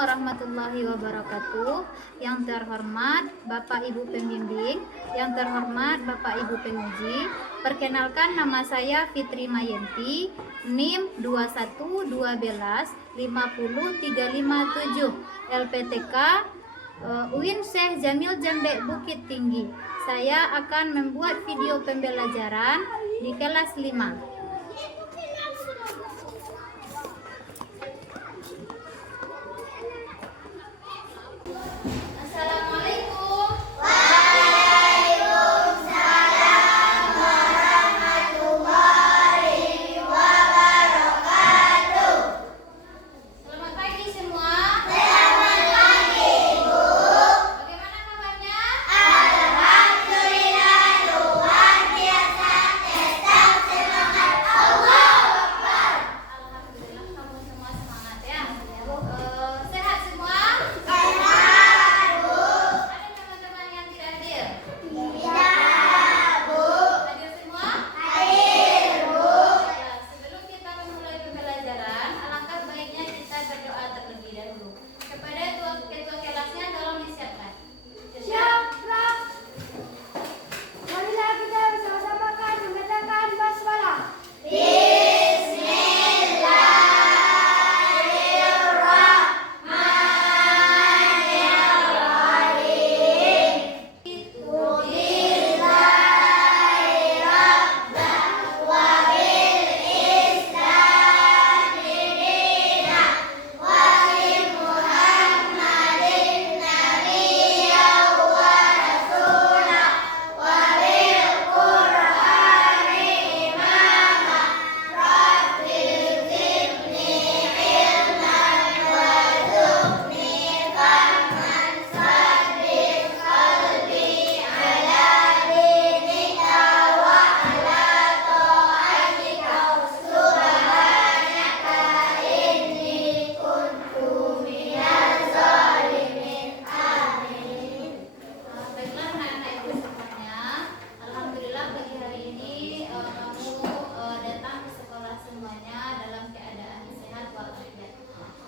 warahmatullahi wabarakatuh. Yang terhormat Bapak Ibu Pembimbing, yang terhormat Bapak Ibu Penguji. Perkenalkan, nama saya Fitri Mayanti, NIM 21211-50357, LPTK UIN Syekh Jamil Jambe Bukit Tinggi. Saya akan membuat video pembelajaran di kelas 5.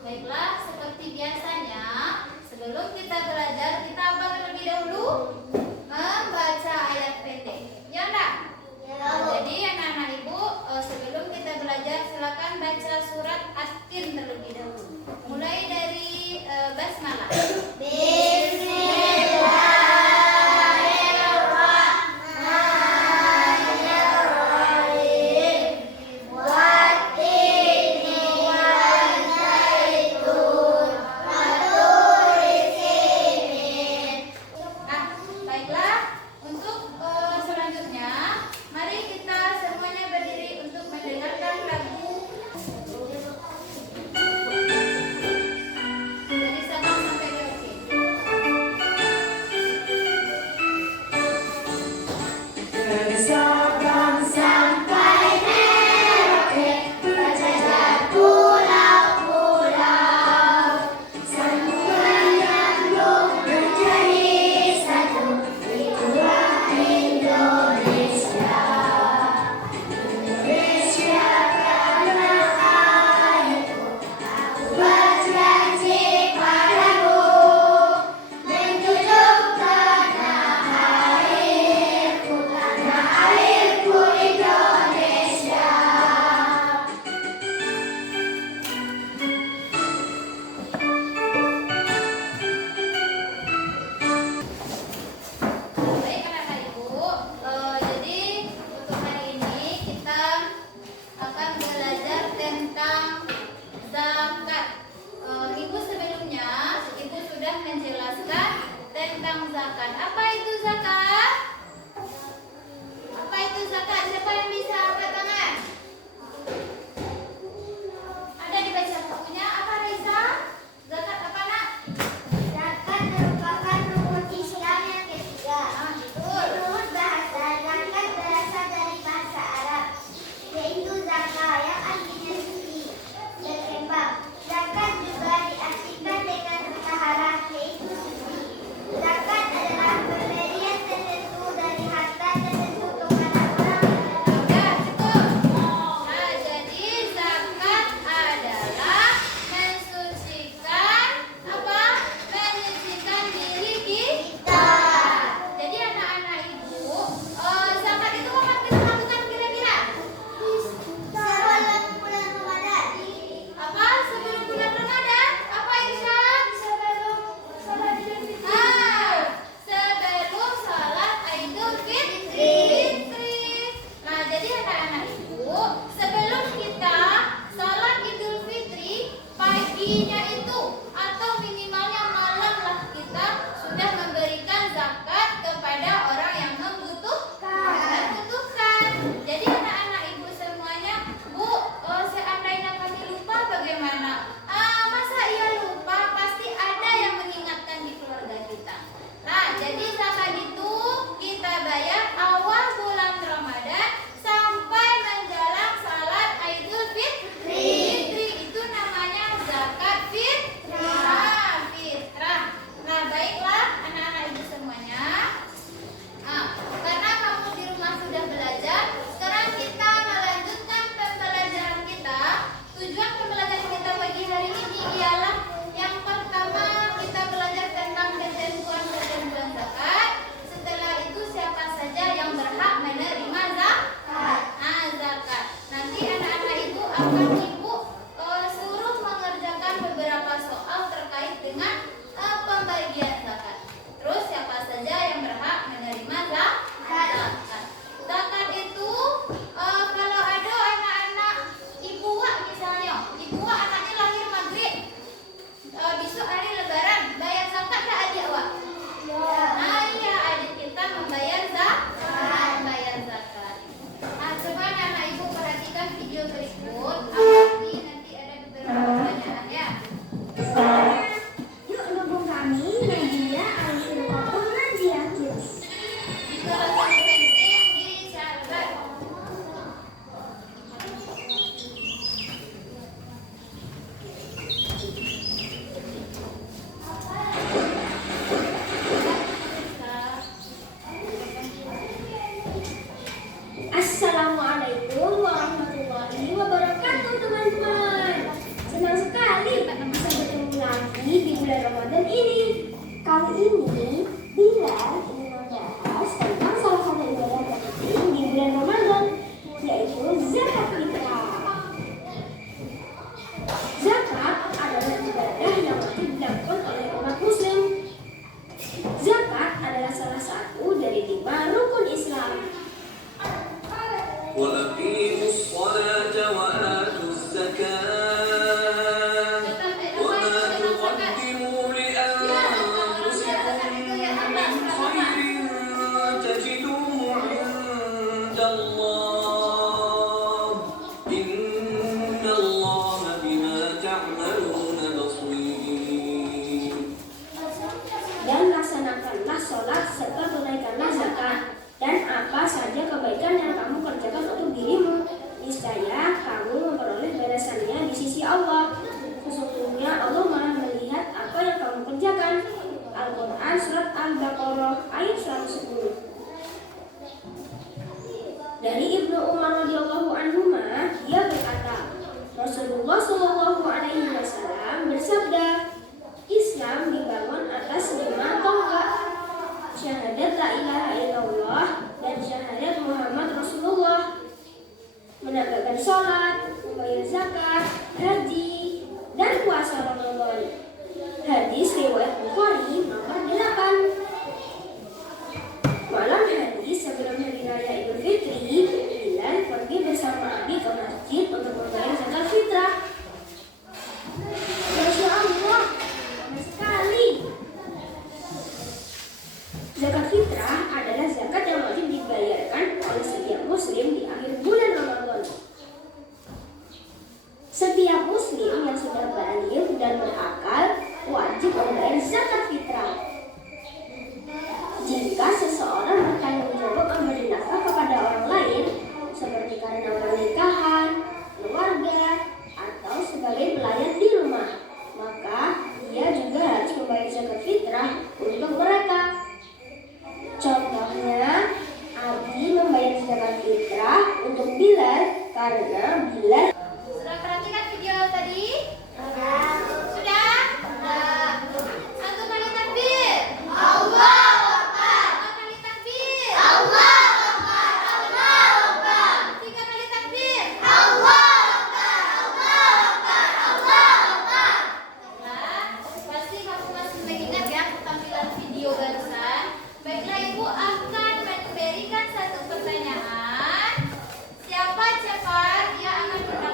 Baiklah, seperti biasanya, sebelum kita belajar, kita apa terlebih dahulu? Membaca ayat pendek. Ya enggak? Ya. Jadi anak-anak ibu, sebelum kita belajar, silakan baca surat At-Tin terlebih dahulu. Mulai dari basmalah. Zakat adalah pemberian akan Ibu suruh mengerjakan beberapa soal terkait dengan pembagian zakat. Terus siapa saja yang berhak menerima zakat? Zakat itu kalau ada anak-anak Ibu Wak misalnya, Ibu Wak anaknya lahir maghrib, besok hari Lebaran, bayar zakat tak adik Wak? Nah iya, adik kita membayar zakat. Nah, coba anak Ibu perhatikan video berikut. Nanti ada beberapa pertanyaan ya. Yuk dukung kami, Nadia Alfirqatul Nadia Kids. Jika rasa penting dicatat. Assalamualaikum warahmatullahi wabarakatuh teman-teman. Senang sekali bisa bertemu lagi di bulan Ramadan ini. Kali ini Bilal ingin membahas tentang salah satu ibadah penting di bulan Ramadan, yaitu zakat fitrah. Zakat adalah ibadah yang wajib dilakukan oleh umat muslim. Zakat adalah salah satu dari 5 rukun Islam. وأقيموا الصلاة وآتوا الزكاة وما تقدموا لأنفسكم من خير تجدوه عند الله إن الله بما تعملون بصير. Dan laksanakanlah sholat serta tunaikanlah zakat, dan apa saja kebaikan yang kamu kerjakan untuk dirimu, niscaya kamu memperoleh balasannya di sisi Allah. Sesungguhnya Allah Maha melihat apa yang kamu kerjakan. Al-Quran Surat Al-Baqarah ayat 110. Dari Ibnu Umar radhiyallahu anhuma, dia berkata, Rasulullah Shallallahu alaihi wasallam bersabda, Islam dibangun atas 5 tonggak: syahadat la ilaha illallah dan syahadat Muhammad Rasulullah, menegakkan sholat, membayar zakat, haji, dan puasa Ramadan. Hadis riwayat Bukhari nomor 8. Malam hari sebelum hari raya Idul Fitri, Bilal pergi bersama Abi ke masjid untuk membayar zakat fitrah. Masya Allah, ramai sekali. Zakat fitrah adalah zakat yang wajib dibayarkan oleh setiap muslim di akhir bulan Ramadan. Setiap muslim yang sudah baligh dan berakal wajib membayar zakat fitrah. Jika seseorang bertanggung jawab memberi nafkah kepada orang lain, seperti karena pernikahan, keluarga, atau sebagai pelayan di rumah, maka dia juga harus membayar zakat fitrah untuk mereka. Contohnya, Abi membayar zakat fitrah untuk Bilal karena Bilal. Sudah perhatikan video tadi? Sudah? Satu kali takbir. Allahu Akbar. 2 kali takbir. Allahu Akbar. Allahu Akbar. 3 kali takbir. Allahu Akbar. Allahu Akbar. Allahu Akbar. Nah, pasti kamu masih mengingat ya tampilan video barusan. Baiklah, Ibu akan memberikan satu pertanyaan. Siapa cepat dia akan menang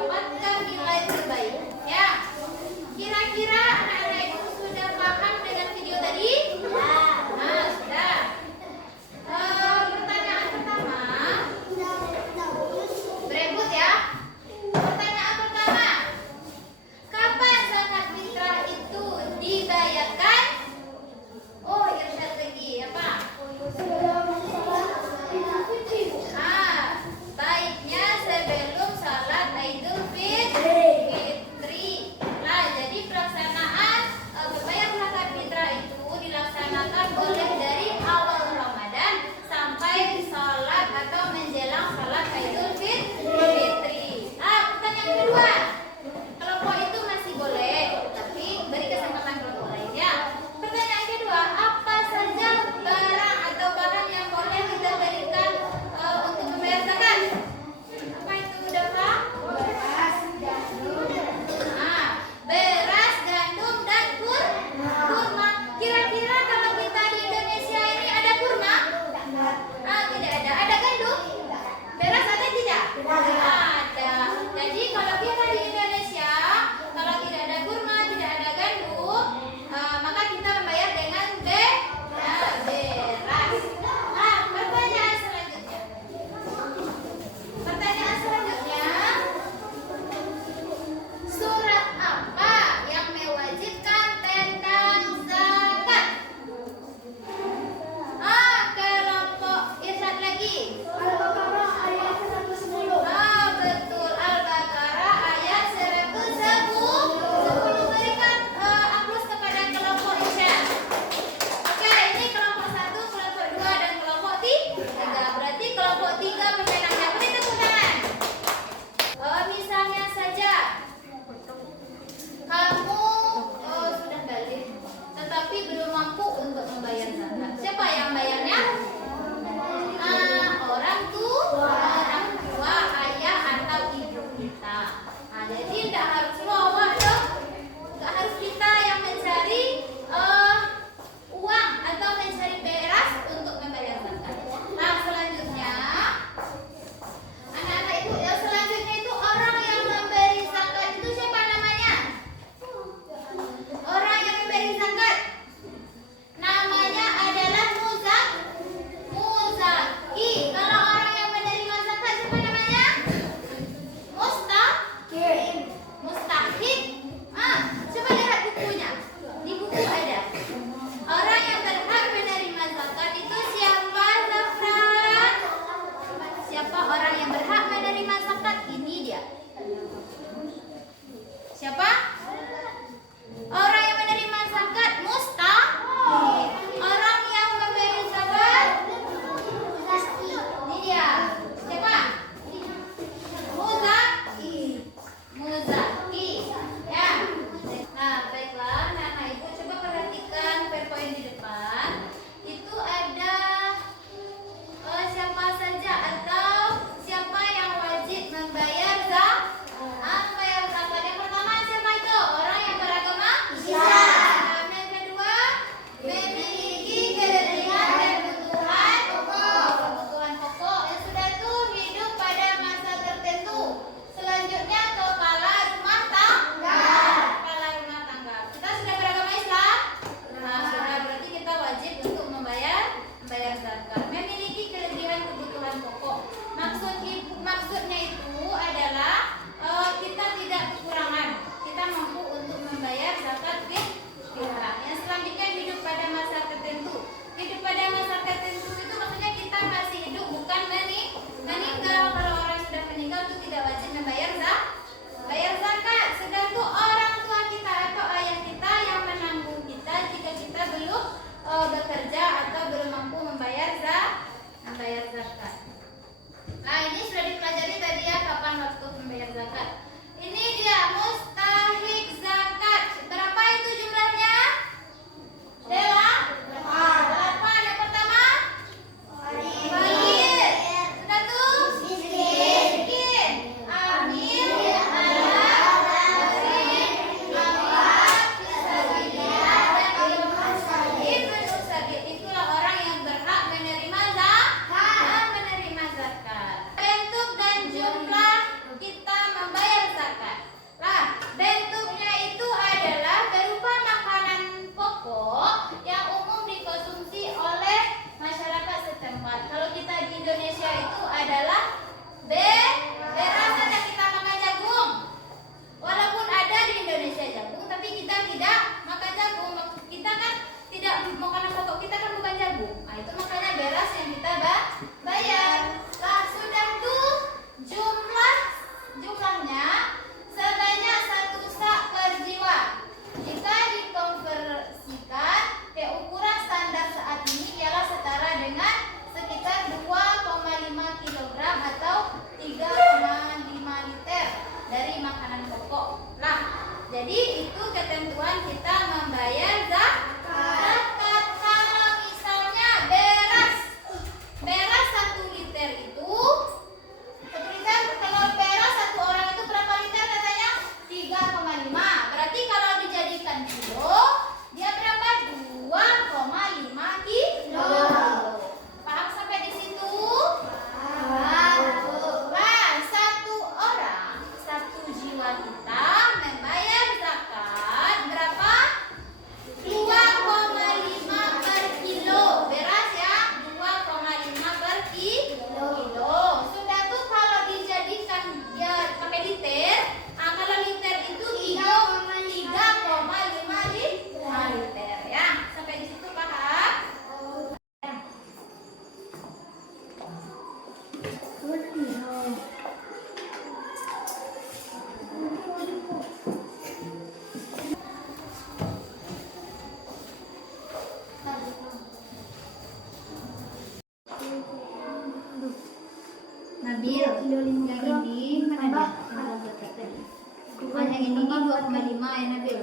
2,5 ya Nabil,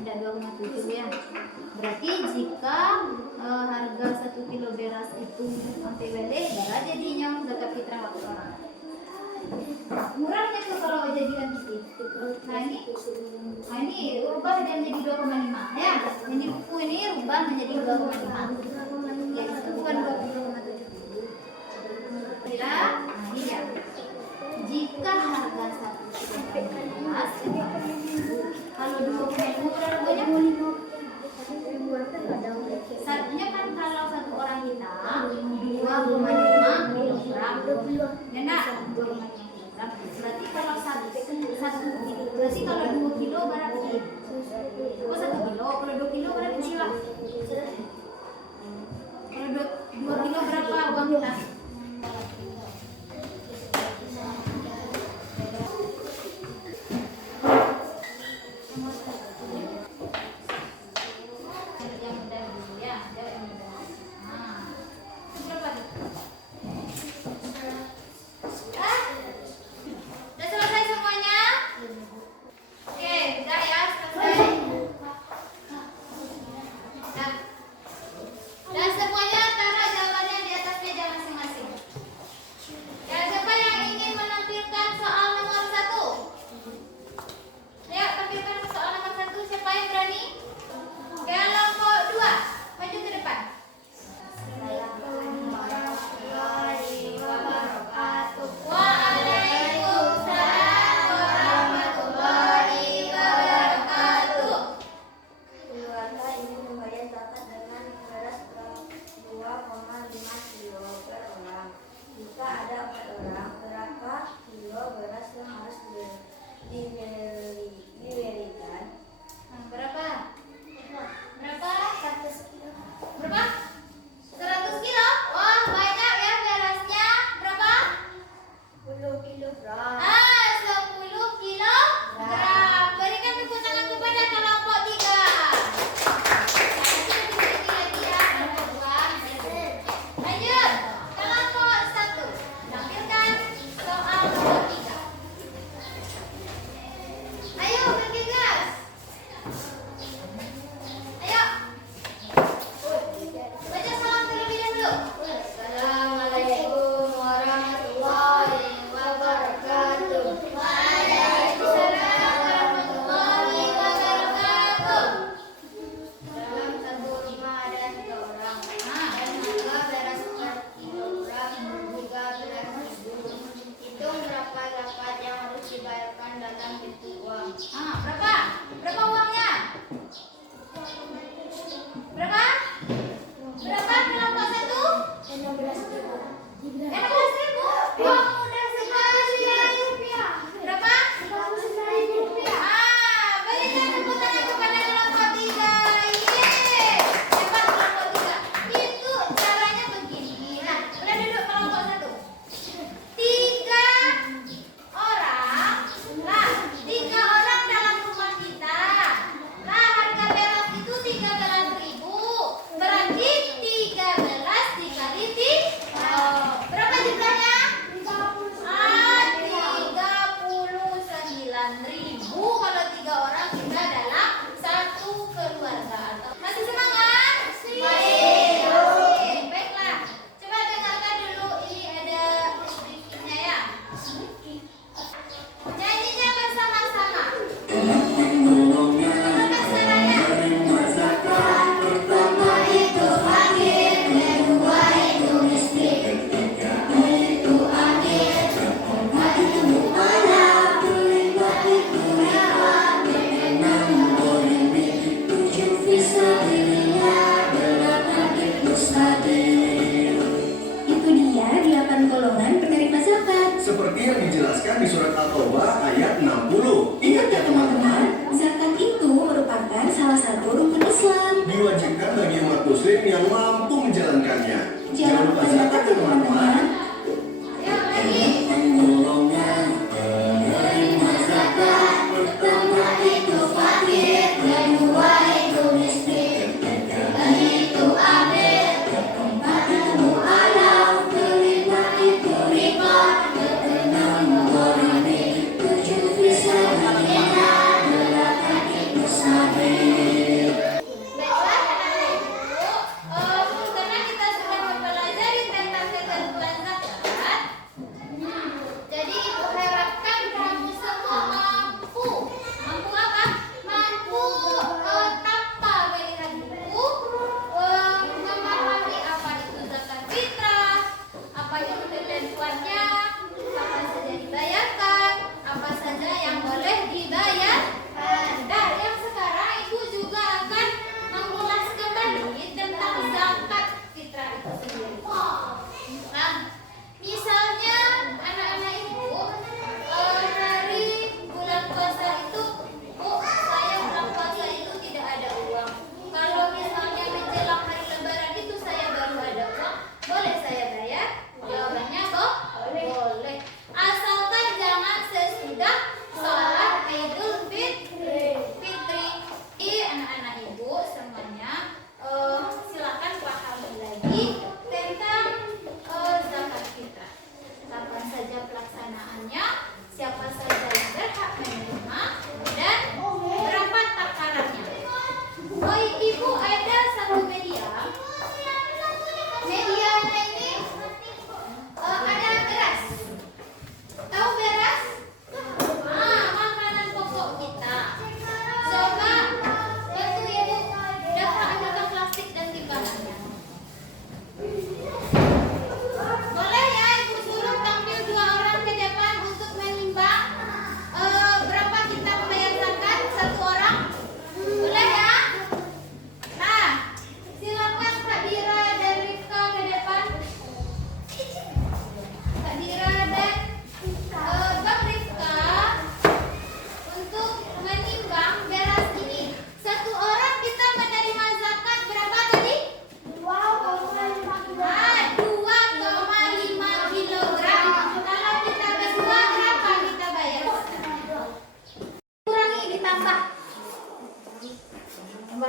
tidak 2,7 ya. Berarti jika harga 1 kilo beras itu sampai beli, berapa jadinya zakat fitrah waktu orang? Murahnya tuh kalau jadikan gitu. Nah ini rubah dan jadi 2,5 ya. Ini buku ini rubah menjadi 2,5. Ya, itu bukan 20,7. Ya, ini ya. Jika harga 1 kilo beras, kalau 20 berapa banyak? Satunya kan kalau satu orang kita 2,5 kilogram. Ya enggak? 2,5 kilogram. Berarti kalau berarti kalau 2 kilo berarti 1 kilo. Kalau 2 kilo berarti sila. Kalau 2 kilo berapa uang kita?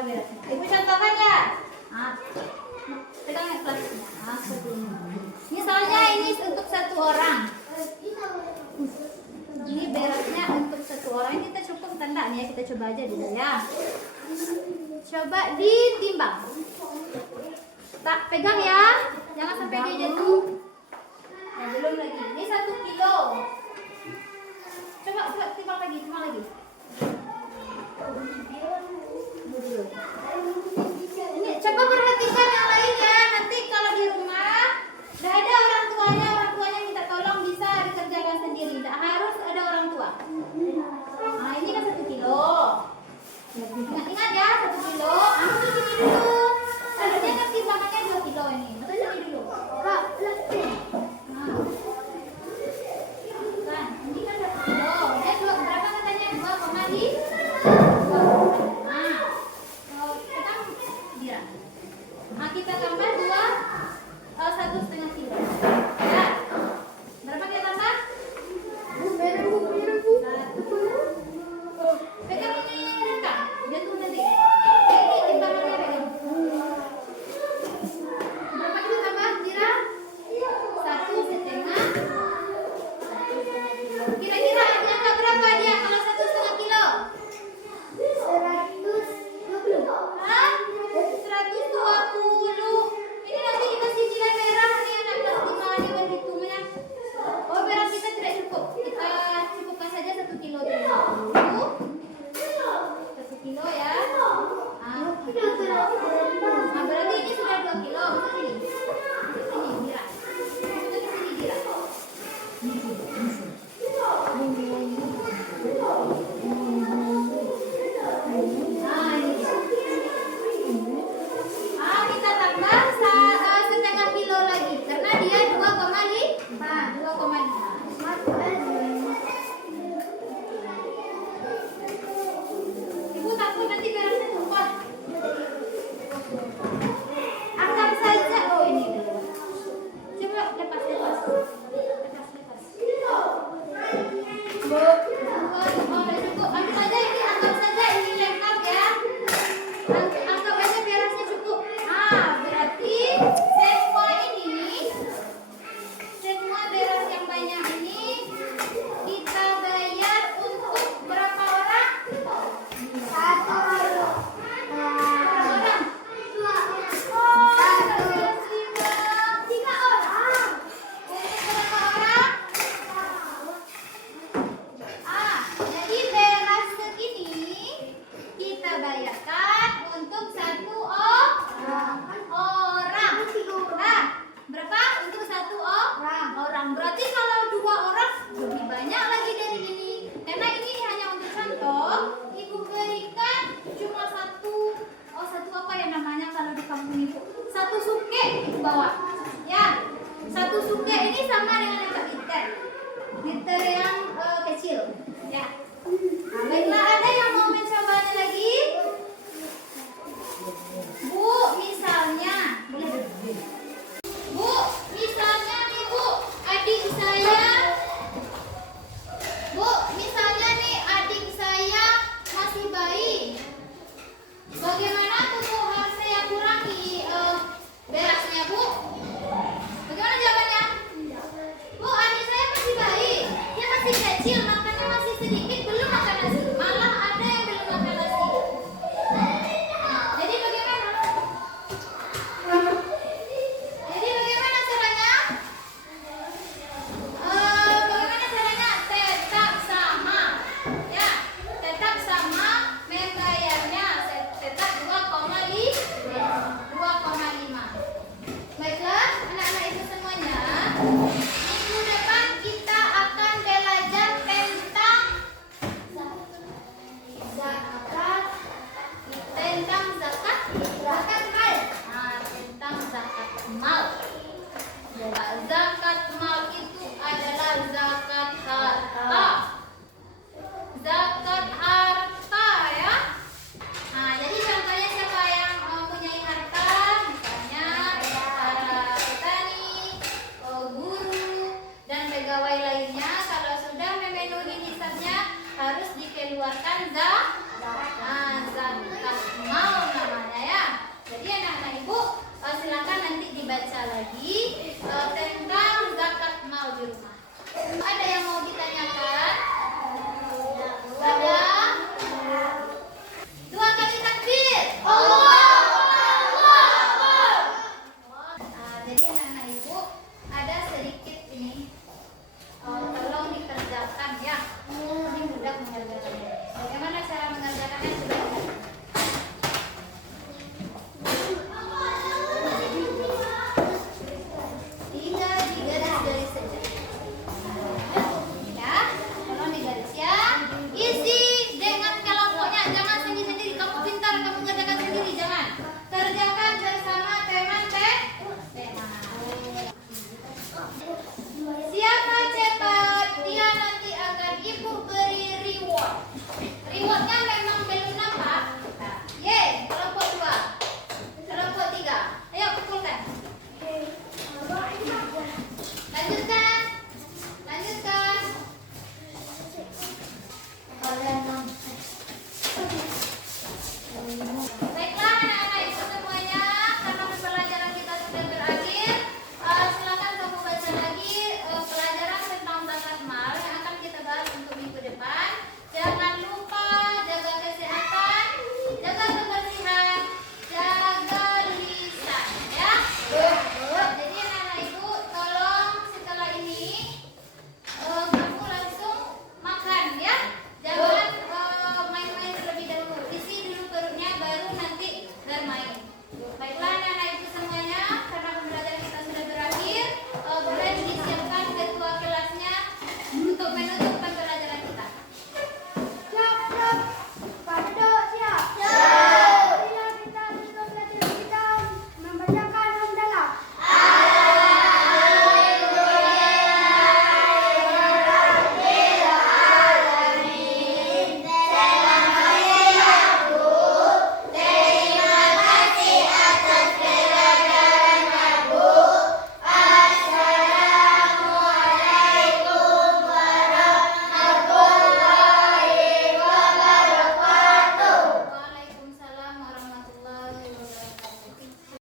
beratnya. Ibu contohkan ya. Nah, pegang yang plastiknya. Nah, seperti ini. Misalnya ini untuk satu orang. Ini beratnya untuk satu orang. Kita cukup tanda nih ya. Kita coba aja dulu ya. Coba ditimbang. Tak pegang ya. Jangan sampai dia jatuh. Nah, belum lagi. Ini 1 kilo. Coba timbang lagi, timbang lagi. Ini coba perhatikan yang lainnya. Nanti kalau di rumah udah ada orang tuanya minta tolong bisa dikerjakan sendiri. Tidak harus ada orang tua. Nah, ini kan 1 kilo. Ingat ya, 1 kilo. Ambil sini dulu. Seharusnya kan timbangannya 2 kilo ini. Ambil sini dulu. Nah, kan, ini kan 1 kilo. Dia berapa katanya? 2,5. Nah, kita tambah 1,5 kilo. Ya. Berapa kita tambah? 1. Pegang ini rengkang. Jatuh nanti. Ini timbangannya pegang. Berapa kita tambah? Kira 1,5. Kira-kira angka berapa dia kalau 1,5 kilo? 120. Hah? 120. Ini nanti dikasih nilai merah nih anak kelas 5 nih berhitungnya. Oh, berat kita tidak cukup. Kita cukupkan saja 1 kilo dulu. 1 kilo ya. Nah, berarti ini sudah 2 kilo. Masuk sini. Sini, Dira. Masuk ke sini, Dira. Nah, ini dia. Kita tambah 1,5 kilo lagi karena dia 2,5. Ibu takut nanti beratnya tumpah. Angkat saja. Oh, ini dulu. Coba lepas. Bu,